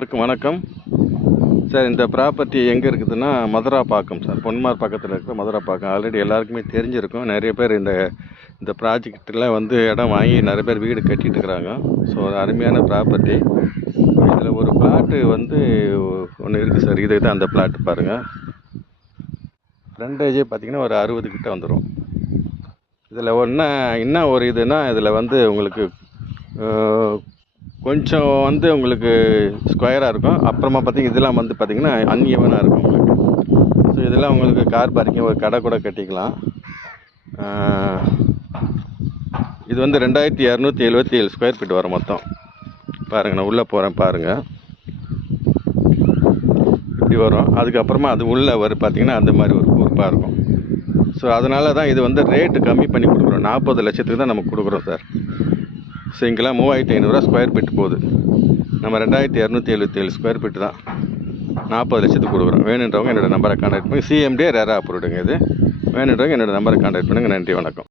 வணக்கம் சார். இந்த ப்ராப்பர்ட்டி எங்கே இருக்குதுன்னா மதுராப்பாக்கம் சார். பொன்மார் பக்கத்தில் இருக்கிற மதுராப்பாக்கம். ஆல்ரெடி எல்லாருக்குமே தெரிஞ்சிருக்கும். நிறைய பேர் இந்த ப்ராஜெக்டில் இடம் வாங்கி நிறைய பேர் வீடு கட்டிட்டு இருக்கிறாங்க. ஸோ ஒரு அருமையான ப்ராப்பர்ட்டி. இதில் ஒரு பிளாட்டு ஒன்று இருக்குது சார். இது தான் அந்த பிளாட்டு பாருங்கள். ஃப்ரண்டேஜே பார்த்திங்கன்னா ஒரு 60 கிட்ட வந்துடும். இதில் என்ன ஒரு இதுனா, இதில் உங்களுக்கு கொஞ்சம் உங்களுக்கு ஸ்கொயராக இருக்கும். அப்புறமா இதெல்லாம் பார்த்திங்கன்னா அன்ஈவனாக இருக்கும் உங்களுக்கு. ஸோ இதெல்லாம் உங்களுக்கு கார் பார்க்கிங், ஒரு கடை கூட கட்டிக்கலாம். இது 2277 ஸ்கொயர் ஃபீட் வரும் மொத்தம். பாருங்கள், நான் உள்ளே போகிறேன் பாருங்கள். இப்படி வரும். அதுக்கப்புறமா அது உள்ளே பார்த்திங்கன்னா அந்த மாதிரி ஒரு கூர்ப்பாக இருக்கும். ஸோ அதனால தான் இது ரேட்டு கம்மி பண்ணி கொடுக்குறோம். 40 லட்சத்துக்கு தான் நம்ம கொடுக்குறோம் சார். ஸோ இங்கெல்லாம் 3500 ஸ்கொயர் ஃபீட் போகுது. நம்ம 2277 ஸ்கொயர் ஃபீட்டு தான் 40 லட்சத்துக்கு கொடுக்குறோம். வேணுன்றவங்க என்னோடய நம்பரை கான்டாக்ட் பண்ணி, சிஎம்டிஏ ரேரா அப்ரூவ்டுங்க இது. வேணுன்றவங்க என்னோடய நம்பரை கான்டாக்ட் பண்ணுங்கள். நன்றி, வணக்கம்.